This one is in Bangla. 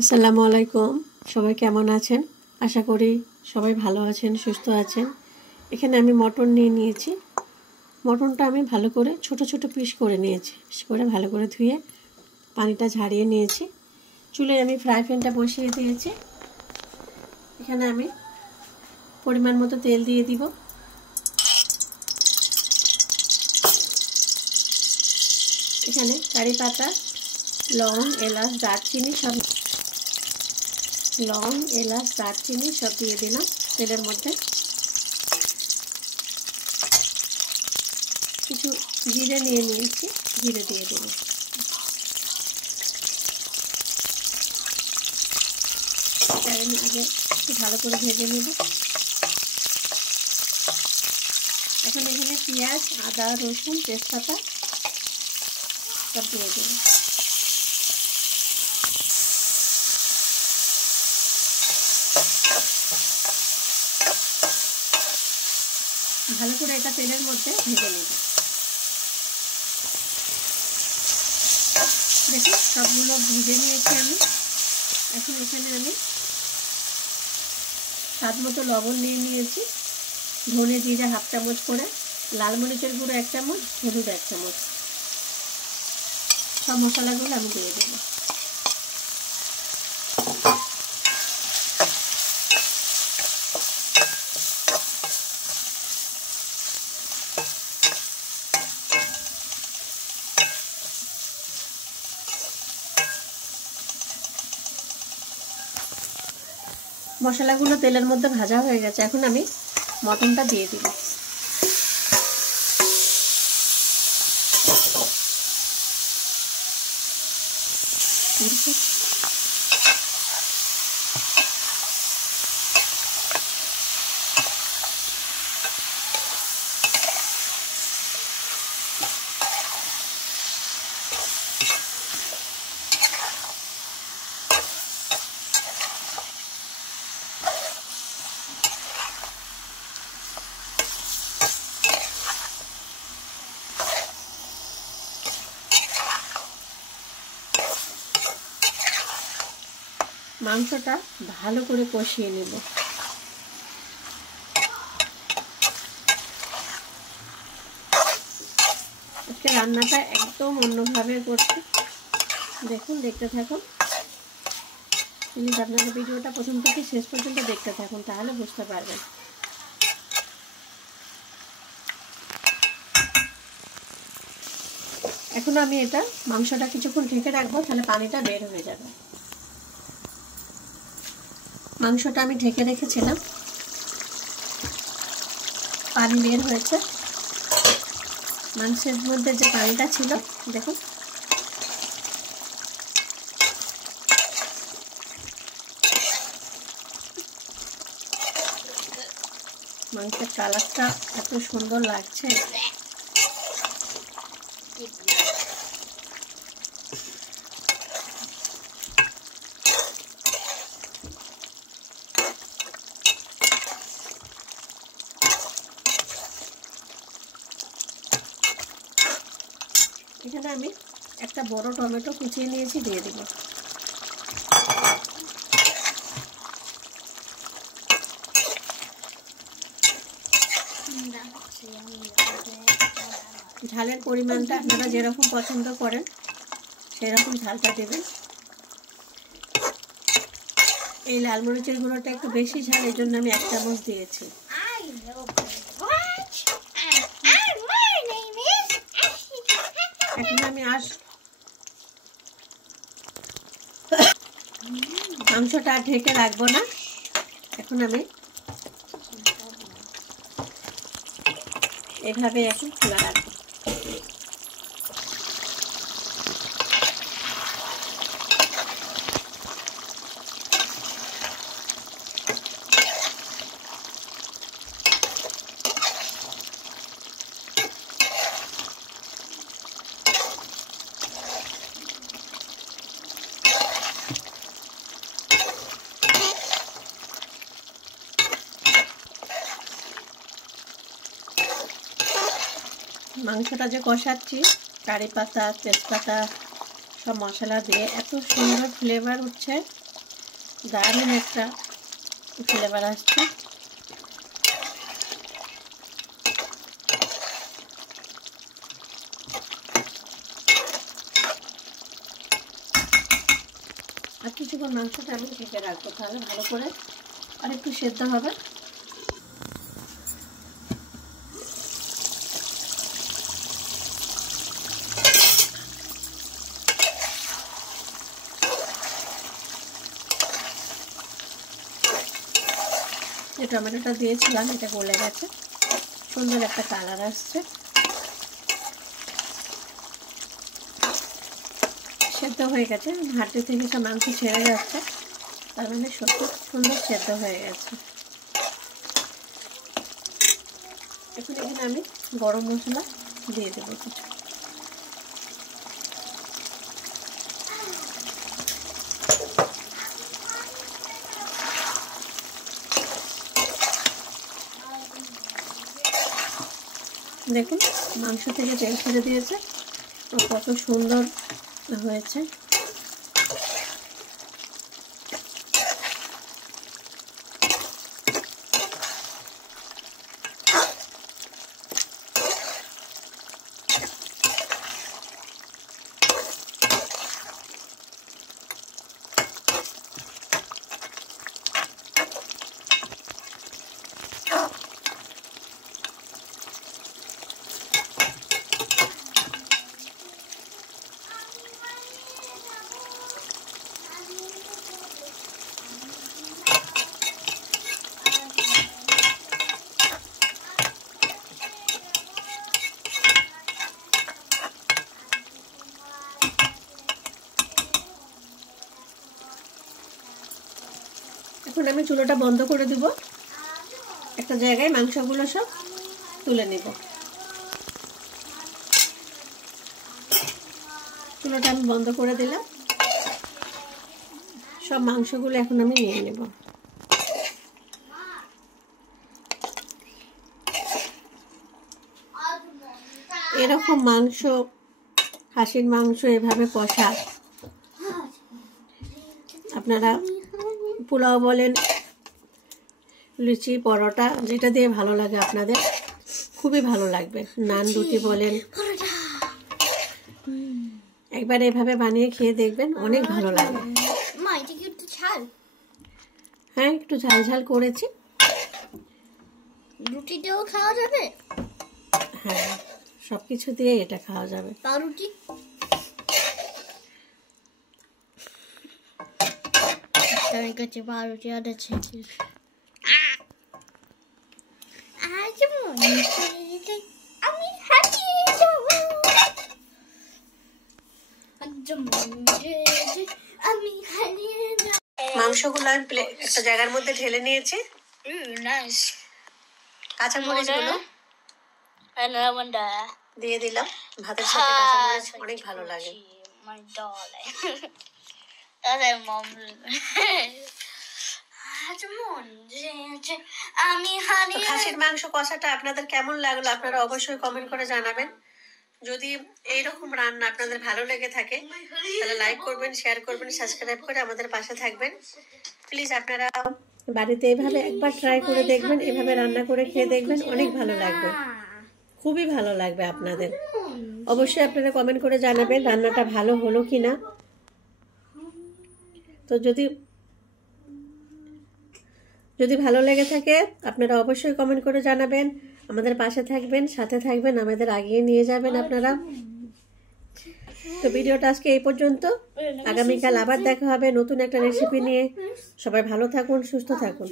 আসসালামু আলাইকুম। সবাই কেমন আছেন? আশা করি সবাই ভালো আছেন, সুস্থ আছেন। এখানে আমি মটন নিয়ে নিয়েছি। মটনটা আমি ভালো করে ছোট ছোট পিস করে নিয়েছি। পিস করে ভালো করে ধুয়ে পানিটা ঝারিয়ে নিয়েছি। চুলায় আমি ফ্রাই প্যানটা বসিয়ে দিয়েছি। এখানে আমি পরিমাণ মতো তেল দিয়ে দিব। এখানে কারি পাতা, লং, এলাচ, দারচিনি সব সব দিয়ে দিলাম তেলের মধ্যে। কিছু জিরে নিয়ে নিয়েছি, জিরে দিয়ে দেব। আমি আগে একটু ভালো করে ভেজে নেব। এখন এখানে পেঁয়াজ, আদা, রসুন, তেজপাতা সব দিয়ে দেব। ভালো করে এটা তেলের মধ্যে ভেজে নেব। দেখুন সবগুলো ভেজে নিয়েছি আমি। এখন এখানে আমি স্বাদ মতো লবণ নিয়ে নিয়েছি, ধনে জিরে হাফ চামচ করে, লাল মরিচের গুঁড়ো 1 চামচ, হলুদ 1 চামচ। সব মশলাগুলো আমি দিয়ে দেব। মশলাগুলো তেলের মধ্যে ভাজা হয়ে গেছে। এখন আমি মটনটা দিয়ে দিব। মাংসটা ভালো করে কষিয়ে নেব। আজকে রান্নাটা একদম অন্যভাবে করছি। দেখুন, দেখতে থাকুন। প্লিজ আপনারা ভিডিওটা প্রথম থেকে শেষ পর্যন্ত দেখতে থাকুন, তাহলে বুঝতে পারবেন। এখন আমি এটা মাংসটা কিছুক্ষণ ঢেকে রাখবো, তাহলে পানিটা বের হয়ে যাবে। মাংসটা আমি ঢেকে রেখেছিলাম, পানি বের হয়েছে। মাংসের মধ্যে যে পানিটা ছিল দেখুন। মাংসের কালারটা এত সুন্দর লাগছে। এখানে আমি একটা বড় টমেটো কুচিয়ে নিয়েছি, দিয়ে দিব। ঝালের পরিমাণটা আপনারা যেরকম পছন্দ করেন সেরকম ঝালটা দেবেন। এই লাল মরিচের গুঁড়োটা একটু বেশি ঝাল, এই জন্য আমি 1 চামচ দিয়েছি। এখন আমি মাংসটা ঢেকে রাখবো না। এখন আমি এভাবে এখন খোলা রাখবো। মাংসটা যে কষাচ্ছি, কারি পাতা, তেজপাতা সব মশলা দিয়ে এত সুন্দর ফ্লেভার উঠছে, দারুণ একটা ফ্লেভার আসছে। আর কিছুক্ষণ মাংসটা আমি ঢেকে রাখবো, তাহলে ভালো করে আর একটু সেদ্ধ হবে। যে টমেটোটা দিয়েছিলাম এটা গলে গেছে, সুন্দর একটা কালার আসছে, সেদ্ধ হয়ে গেছে, হাঁড়ি থেকে সব মাংস ছেড়ে যাচ্ছে, তার মানে সত্যি সুন্দর সেদ্ধ হয়ে গেছে। এখন এখানে আমি গরম মশলা দিয়ে দেবো কিছু। দেখুন মাংস থেকে তেল ছেড়ে দিয়েছে, কত সুন্দর হয়েছে। এখন আমি চুলাটা বন্ধ করে দিব, একটা জায়গায় মাংসগুলো সব তুলে নেব। চুলাটা আমি বন্ধ করে দিলাম, সব মাংসগুলো এখন আমি নিয়ে নেব। এরকম মাংস, খাসির মাংস এভাবে কষা আপনারা পোলাও বলেন, লুচি, পরোটা, যেটা দিয়ে ভালো লাগে আপনাদের, খুবই ভালো লাগবে। নান, রুটি বলেন, একবার এভাবে বানিয়ে খেয়ে দেখবেন, অনেক ভালো লাগবে। হ্যাঁ, একটু ঝাল ঝাল করেছি। রুটিতেও খাওয়া যাবে? হ্যাঁ, সবকিছু দিয়ে এটা খাওয়া যাবে। পাউরুটি আমার কাছে পাউরুটি আছে। আজ আমি হারিয়ে যাব, আমি হারিয়ে যাব। মাংসগুলো আমি একটা জায়গার মধ্যে ঢেলে নিয়েছি। কাঁচামরিচগুলো দিয়ে দিলাম ভাতের সাথে। কাঁচামরিচ অনেক ভালো লাগে। খাসির মাংস কষাটা আপনাদের কেমন লাগলো আপনারা অবশ্যই কমেন্ট করে জানাবেন। যদি এইরকম রান্না আপনাদের ভালো লেগে থাকে তাহলে লাইক করবেন, শেয়ার করবেন, সাবস্ক্রাইব করে আমাদের পাশে থাকবেন। প্লিজ আপনারা বাড়িতে এইভাবে একবার ট্রাই করে দেখবেন, এভাবে রান্না করে খেয়ে দেখবেন, অনেক ভালো লাগবে, খুবই ভালো লাগবে আপনাদের। অবশ্যই আপনারা কমেন্ট করে জানাবেন রান্নাটা ভালো হলো কিনা। তো যদি ভালো লেগে থাকে আপনারা অবশ্যই কমেন্ট করে জানাবেন, আমাদের পাশে থাকবেন, সাথে থাকবেন, আমাদের আগিয়ে নিয়ে যাবেন আপনারা। তো ভিডিওটা আজকে এই পর্যন্ত, আগামীকাল আবার দেখা হবে নতুন একটা রেসিপি নিয়ে। সবাই ভালো থাকুন, সুস্থ থাকুন।